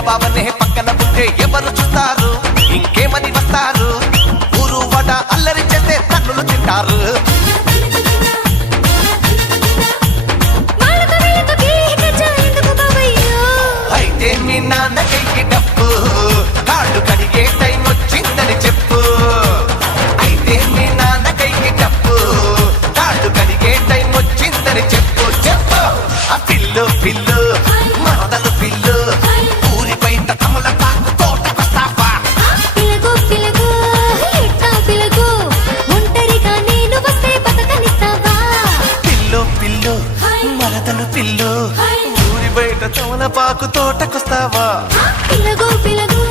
బావనే పక్కన ఉంటే ఎవరు చూస్తారు ఇంకేమని వస్తారు ఊరు వడ అల్లరి చేస్తే తన్నులు తింటారు అయితే మీ నాన్నకి డప్పు కాళ్ళు కడిగే టైం వచ్చిందని చెప్పు అయితే మీ నాన్నకి డప్పు కాళ్ళు కడిగే టైం వచ్చిందని చెప్పు చెప్పు ఆ పిల్లు పిల్లు మరదలు పిల్లు ఊరి బయట కమల పాకు తోటకొస్తావా పిలగు పిలగు ఎట్టా పిలగు ఒంటరిగా నేను వస్తే బతకనిస్తావా పిల్లు పిల్లు మరదలు పిల్లు ఊరి బయట కమల పాకు తోటకొస్తావా పిలగు పిలగు